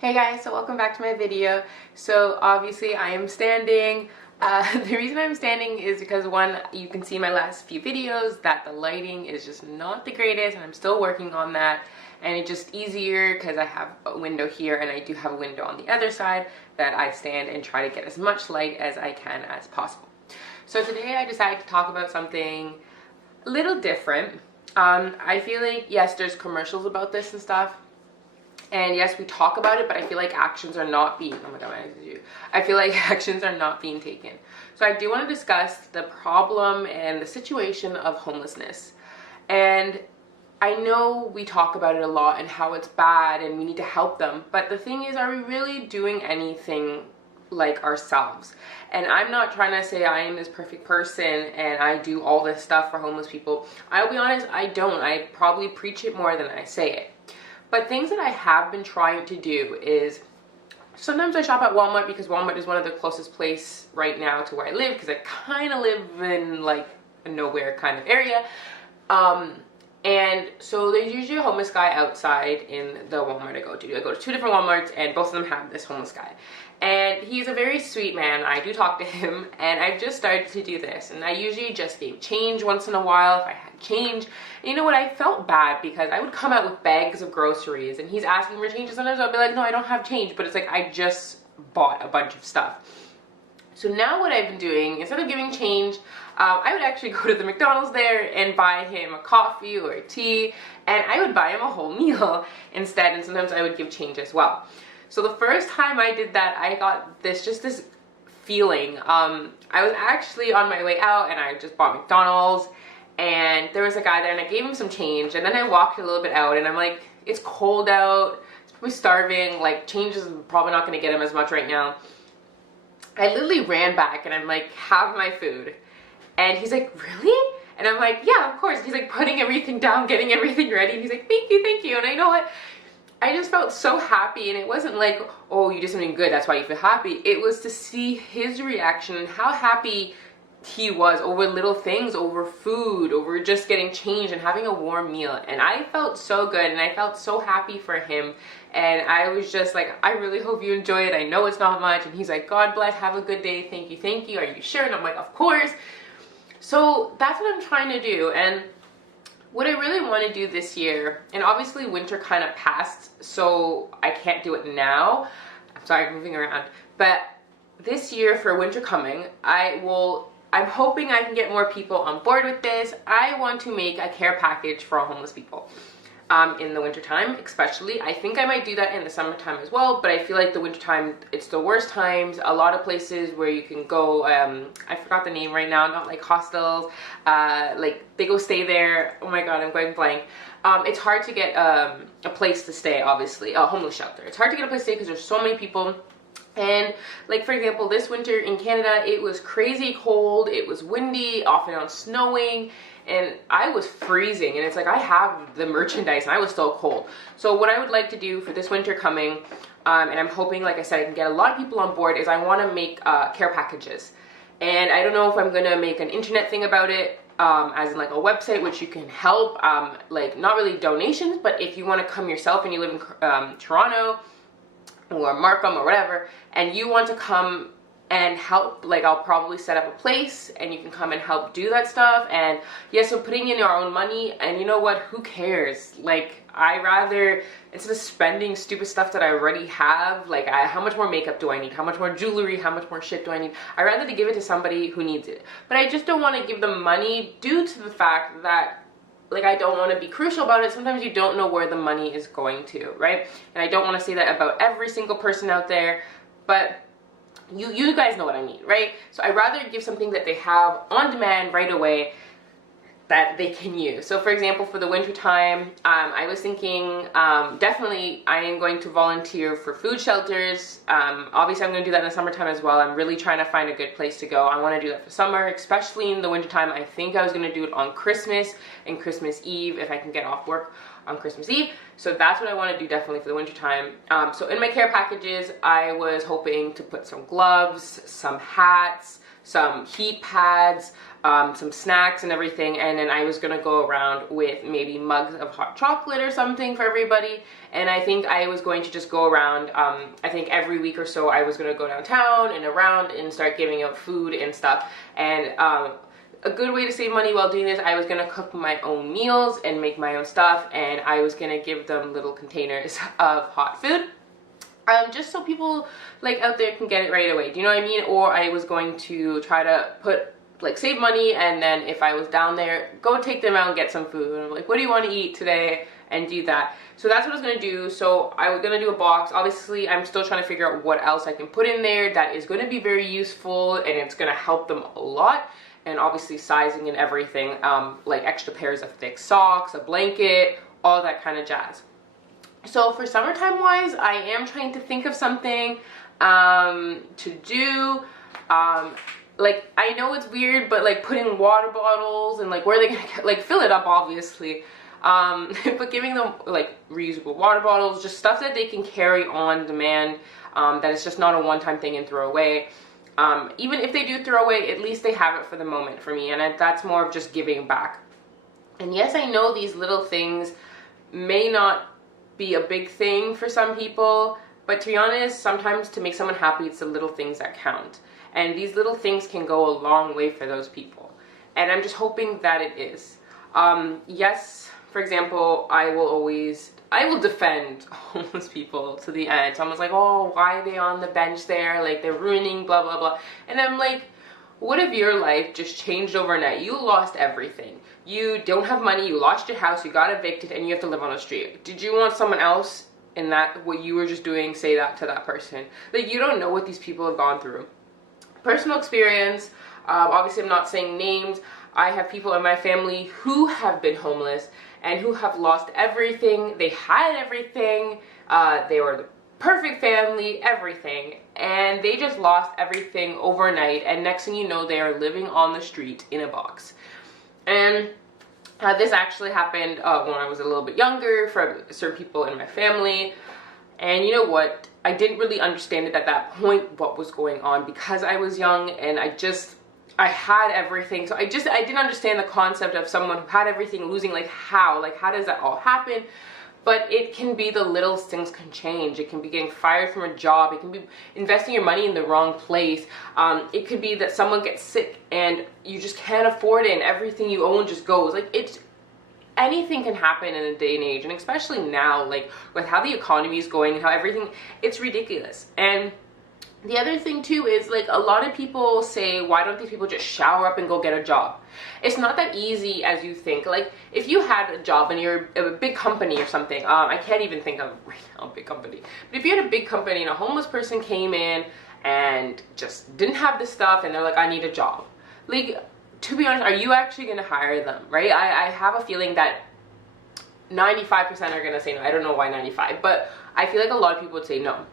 Hey guys, so welcome back to my video. So obviously I am standing. The reason I'm standing is because one, you can see my last few videos that the lighting is just not the greatest and I'm still working on that, and it's just easier because I have a window here and I do have a window on the other side that I stand and try to get as much light as I can as possible. So today I decided to talk about something a little different. I feel like, yes, there's commercials about this and stuff, and yes, we talk about it, but I feel like actions are not being, oh my god, I feel like actions are not being taken. So I do want to discuss the problem and the situation of homelessness. And I know we talk about it a lot and how it's bad and we need to help them, but the thing is, are we really doing anything like ourselves? And I'm not trying to say I am this perfect person and I do all this stuff for homeless people. I'll be honest, I don't. I probably preach it more than I say it. But things that I have been trying to do is, sometimes I shop at Walmart because Walmart is one of the closest place right now to where I live, because I kind of live in like a nowhere kind of area. And so there's usually a homeless guy outside in the Walmart I go to. I go to two different Walmarts and both of them have this homeless guy. And he's a very sweet man. I do talk to him, and I've just started to do this. And I usually just gave change once in a while if I had change. And you know what? I felt bad because I would come out with bags of groceries and he's asking for change. Sometimes I'll be like, no, I don't have change. But it's like, I just bought a bunch of stuff. So now what I've been doing, instead of giving change, I would actually go to the McDonald's there and buy him a coffee or a tea, and I would buy him a whole meal instead, and sometimes I would give change as well. So the first time I did that, I got this feeling. I was actually on my way out and I just bought McDonald's, and there was a guy there and I gave him some change, and then I walked a little bit out and I'm like, it's cold out, he's probably starving, like change is probably not going to get him as much right now. I literally ran back and I'm like, have my food. And he's like, really? And I'm like, yeah, of course. He's like putting everything down, getting everything ready. And he's like, thank you, thank you. And I know what? I just felt so happy. And it wasn't like, oh, you did something good, that's why you feel happy. It was to see his reaction and how happy he was over little things, over food, over just getting change and having a warm meal. And I felt so good and I felt so happy for him. And I was just like, I really hope you enjoy it. I know it's not much. And he's like, God bless, have a good day, thank you, thank you. Are you sure? And I'm like, of course. So that's what I'm trying to do. And what I really want to do this year, and obviously winter kind of passed, so I can't do it now. I'm sorry, I'm moving around. But this year for winter coming, I'm hoping I can get more people on board with this. I want to make a care package for homeless people in the wintertime, especially. I think I might do that in the summertime as well, but I feel like the wintertime, it's the worst times. A lot of places where you can go, I forgot the name right now, not like hostels, like they go stay there. Oh my god, I'm going blank. It's hard to get a place to stay, obviously, a homeless shelter. It's hard to get a place to stay because there's so many people. And like, for example, this winter in Canada, it was crazy cold, it was windy, off and on snowing, and I was freezing. And it's like, I have the merchandise and I was still cold. So what I would like to do for this winter coming, and I'm hoping, like I said, I can get a lot of people on board, is I want to make care packages. And I don't know if I'm going to make an internet thing about it, as in like a website which you can help, like not really donations, but if you want to come yourself and you live in Toronto or Markham or whatever, and you want to come and help, like I'll probably set up a place and you can come and help do that stuff. And yes, so putting in your own money, and you know what, who cares? Like, I rather, instead of spending stupid stuff that I already have, like how much more makeup do I need, how much more jewelry, how much more shit do I need, I'd rather to give it to somebody who needs it. But I just don't want to give them money due to the fact that, like, I don't want to be crucial about it. Sometimes you don't know where the money is going to, right? And I don't want to say that about every single person out there, but you guys know what I mean, right? So I'd rather give something that they have on demand right away that they can use. So for example, for the winter time, I was thinking, definitely I am going to volunteer for food shelters. Obviously I'm going to do that in the summertime as well. I'm really trying to find a good place to go. I want to do that for summer, especially in the winter time. I think I was going to do it on Christmas and Christmas Eve if I can get off work on Christmas Eve. So that's what I want to do definitely for the winter time. So in my care packages, I was hoping to put some gloves, some hats, some heat pads, some snacks and everything, and then I was gonna go around with maybe mugs of hot chocolate or something for everybody. And I think I was going to just go around, I think every week or so I was gonna go downtown and around and start giving out food and stuff. And a good way to save money while doing this, I was gonna cook my own meals and make my own stuff, and I was gonna give them little containers of hot food. Just so people like out there can get it right away, do you know what I mean? Or I was going to try to save money, and then if I was down there, go take them out and get some food. And I'm like, what do you want to eat today? And do that. So that's what I was gonna do. So I was gonna do a box. Obviously, I'm still trying to figure out what else I can put in there that is gonna be very useful and it's gonna help them a lot. And obviously sizing and everything, like extra pairs of thick socks, a blanket, all that kind of jazz. So for summertime wise, I am trying to think of something to do. Like, I know it's weird, but like putting water bottles and like where are they gonna like fill it up, obviously. But giving them like reusable water bottles, just stuff that they can carry on demand, that is just not a one-time thing and throw away. Even if they do throw away, at least they have it for the moment for me, and that's more of just giving back. And yes, I know these little things may not be a big thing for some people, but to be honest, sometimes to make someone happy, it's the little things that count. And these little things can go a long way for those people. And I'm just hoping that it is. Yes, for example, I will defend homeless people to the end. Someone's like, oh, why are they on the bench there? Like, they're ruining blah, blah, blah. And I'm like, what if your life just changed overnight? You lost everything. You don't have money, you lost your house, you got evicted, and you have to live on the street. Did you want someone else in that, what you were just doing, say that to that person? Like, you don't know what these people have gone through. Personal experience, obviously I'm not saying names. I have people in my family who have been homeless and who have lost everything. They had everything, they were the perfect family, everything, and they just lost everything overnight, and next thing you know, they are living on the street in a box. And this actually happened when I was a little bit younger for certain people in my family. And you know what? I didn't really understand it at that point, what was going on, because I was young and I had everything. So I didn't understand the concept of someone who had everything losing, like how does that all happen? But it can be the little things can change. It can be getting fired from a job. It can be investing your money in the wrong place. It could be that someone gets sick and you just can't afford it and everything you own just goes. Like, anything can happen in a day and age, and especially now, like with how the economy is going and how everything, it's ridiculous. And the other thing too is, like, a lot of people say, why don't these people just shower up and go get a job? It's not that easy as you think. Like, if you had a job and you're a big company or something, I can't even think of right now a big company, but if you had a big company and a homeless person came in and just didn't have the stuff and they're like, I need a job, like, to be honest, are you actually going to hire them, right? I have a feeling that 95% are going to say no. I don't know why 95, but I feel like a lot of people would say no.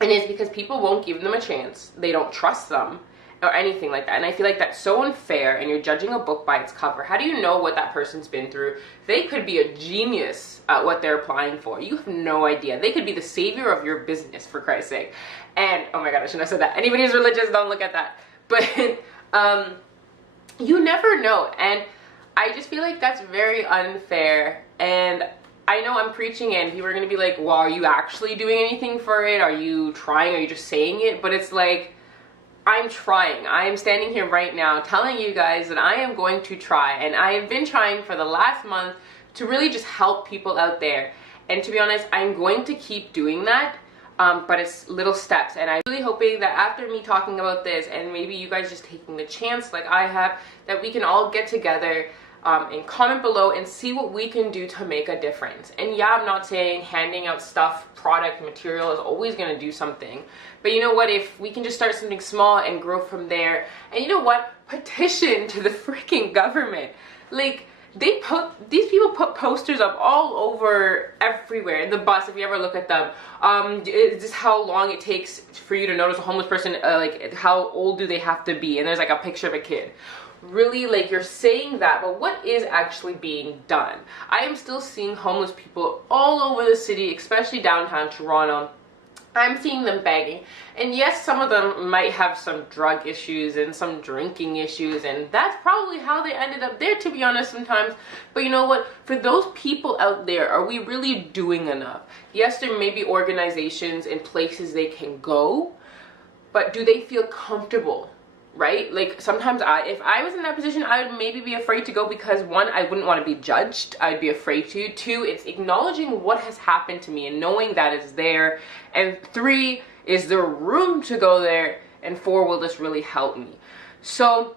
And it's because people won't give them a chance. They don't trust them or anything like that. And I feel like that's so unfair, and you're judging a book by its cover. How do you know what that person's been through? They could be a genius at what they're applying for. You have no idea. They could be the savior of your business, for Christ's sake. And, oh my God, I shouldn't have said that. Anybody who's religious, don't look at that. But, you never know. And I just feel like that's very unfair. And I know I'm preaching and people are going to be like, well, are you actually doing anything for it? Are you trying? Are you just saying it? But it's like, I'm trying. I am standing here right now telling you guys that I am going to try. And I have been trying for the last month to really just help people out there. And to be honest, I'm going to keep doing that. But it's little steps, and I'm really hoping that after me talking about this, and maybe you guys just taking the chance like I have, that we can all get together and comment below and see what we can do to make a difference. And yeah, I'm not saying handing out stuff, product, material is always going to do something, but you know what, if we can just start something small and grow from there. And you know what, petition to the freaking government. Like, these people put posters up all over everywhere in the bus. If you ever look at them, is this how long it takes for you to notice a homeless person? Like, how old do they have to be? And there's like a picture of a kid. really, like, you're saying that, but what is actually being done? I am still seeing homeless people all over the city, especially downtown Toronto. I'm seeing them begging, and yes, some of them might have some drug issues and some drinking issues, and that's probably how they ended up there, to be honest, sometimes. But you know what, for those people out there, are we really doing enough? Yes, there may be organizations and places they can go, but do they feel comfortable? Right? Like, sometimes if I was in that position, I would maybe be afraid to go because, one, I wouldn't want to be judged. I'd be afraid to. Two, it's acknowledging what has happened to me and knowing that it's there. And three, is there room to go there? And four, will this really help me? So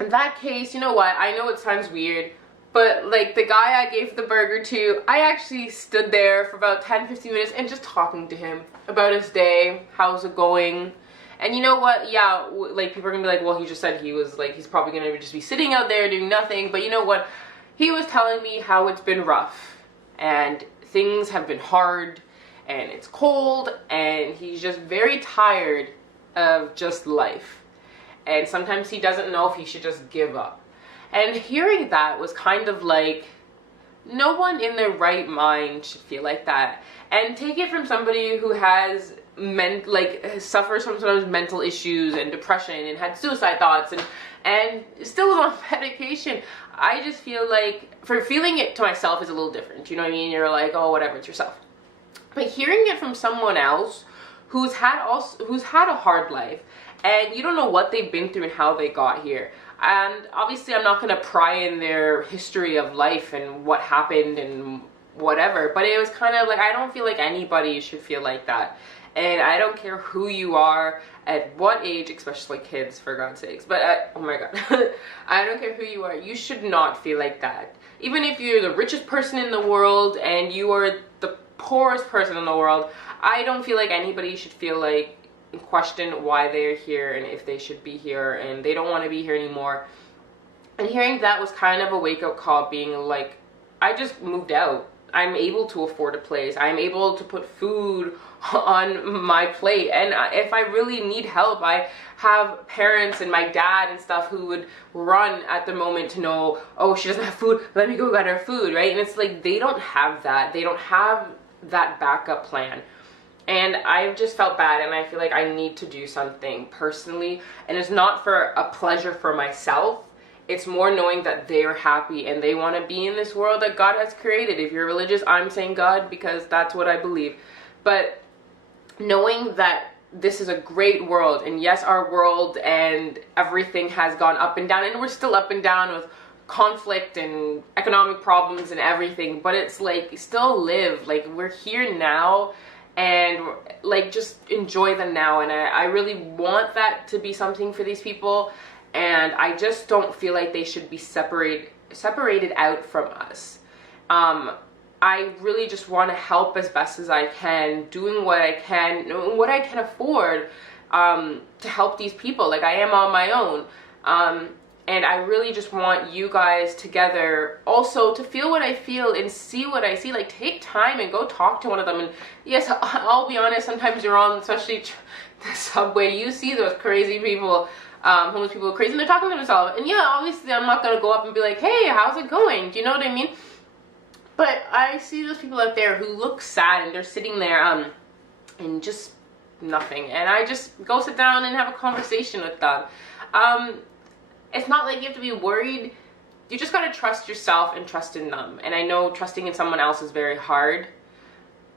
in that case, you know what? I know it sounds weird, but like the guy I gave the burger to, I actually stood there for about 10-15 minutes and just talking to him about his day, how's it going. And you know what, yeah, like, people are gonna be like, well, he just said he was, like, he's probably gonna just be sitting out there doing nothing. But you know what, he was telling me how it's been rough and things have been hard and it's cold and he's just very tired of just life. And sometimes he doesn't know if he should just give up. And hearing that was kind of like, no one in their right mind should feel like that. And take it from somebody who has suffers from sometimes mental issues and depression and had suicide thoughts and still is on medication. I just feel like, for feeling it to myself is a little different, you know what I mean? You're like, oh, whatever, it's yourself. But hearing it from someone else who's had a hard life, and you don't know what they've been through and how they got here. And obviously I'm not going to pry in their history of life and what happened and whatever, but it was kind of like, I don't feel like anybody should feel like that. And I don't care who you are, at what age, especially kids, for God's sakes. But, oh my God, I don't care who you are. You should not feel like that. Even if you're the richest person in the world and you are the poorest person in the world, I don't feel like anybody should feel like, question why they're here and if they should be here and they don't want to be here anymore. And hearing that was kind of a wake-up call, being like, I just moved out. I'm able to afford a place. I'm able to put food on my plate. And if I really need help, I have parents and my dad and stuff who would run at the moment to know, oh, she doesn't have food, let me go get her food, right? And it's like, they don't have that. They don't have that backup plan. And I've just felt bad, and I feel like I need to do something personally. And it's not for a pleasure for myself. It's more knowing that they're happy and they want to be in this world that God has created. If you're religious, I'm saying God because that's what I believe. But knowing that this is a great world, and yes, our world and everything has gone up and down, and we're still up and down with conflict and economic problems and everything, but it's like, still live. Like, we're here now, and like, just enjoy the now. And I really want that to be something for these people. And I just don't feel like they should be separated out from us. I really just want to help as best as I can, doing what I can afford, to help these people. Like, I am on my own. And I really just want you guys together also to feel what I feel and see what I see. Like, take time and go talk to one of them. And yes, I'll be honest, sometimes you're on, especially the subway, you see those crazy people, homeless people are crazy, and they're talking to themselves. And yeah, obviously I'm not going to go up and be like, hey, how's it going? Do you know what I mean? But I see those people out there who look sad, and they're sitting there and just nothing. And I just go sit down and have a conversation with them. It's not like you have to be worried. You just got to trust yourself and trust in them. And I know trusting in someone else is very hard,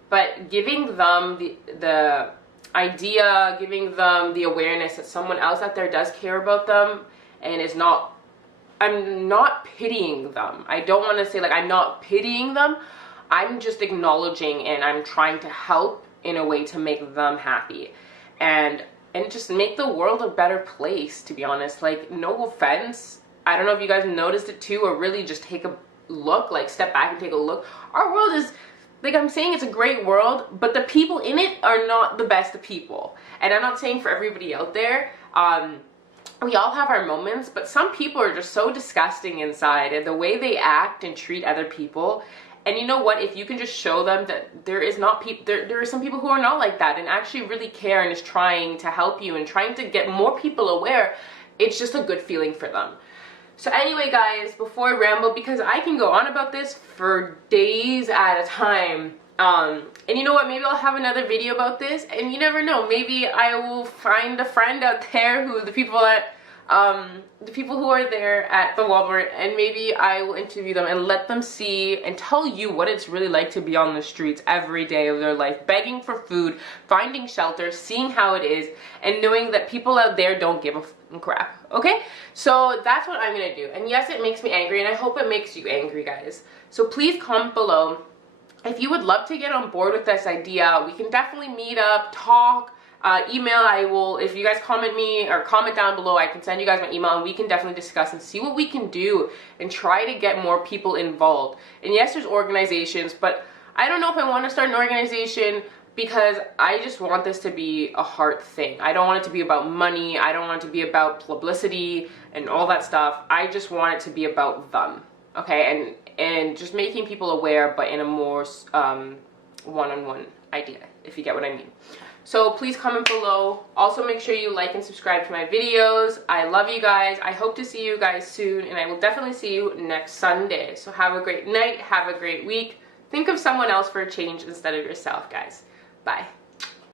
but giving them the idea, giving them the awareness that someone else out there does care about them and is not, I'm not pitying them. I don't want to say, like, I'm not pitying them. I'm just acknowledging, and I'm trying to help in a way to make them happy. And just make the world a better place, to be honest. Like, no offense. I don't know if you guys noticed it too, or really just take a look, like, step back and take a look. Our world is, like, I'm saying it's a great world, but the people in it are not the best of people. And I'm not saying for everybody out there. We all have our moments, but some people are just so disgusting inside, and the way they act and treat other people. And you know what, if you can just show them that there are some people who are not like that and actually really care and is trying to help you and trying to get more people aware, it's just a good feeling for them. So anyway, guys, before I ramble, because I can go on about this for days at a time, and you know what, maybe I'll have another video about this, and you never know, maybe I will find a friend out there who, the people who are there at the Walmart, and maybe I will interview them and let them see and tell you what it's really like to be on the streets every day of their life, begging for food, finding shelter, seeing how it is, and knowing that people out there don't give a fucking crap, okay? So that's what I'm gonna do, and yes, it makes me angry, and I hope it makes you angry, guys. So please comment below if you would love to get on board with this idea. We can definitely meet up, talk, email. I will, if you guys comment me or comment down below, I can send you guys my email and we can definitely discuss and see what we can do and try to get more people involved. And yes, there's organizations, but I don't know if I want to start an organization because I just want this to be a heart thing. I don't want it to be about money. I don't want it to be about publicity and all that stuff. I just want it to be about them, okay? And just making people aware, but in a more one-on-one idea, if you get what I mean. So please comment below. Also make sure you like and subscribe to my videos. I love you guys. I hope to see you guys soon, and I will definitely see you next Sunday. So have a great night, have a great week. Think of someone else for a change instead of yourself, guys. Bye.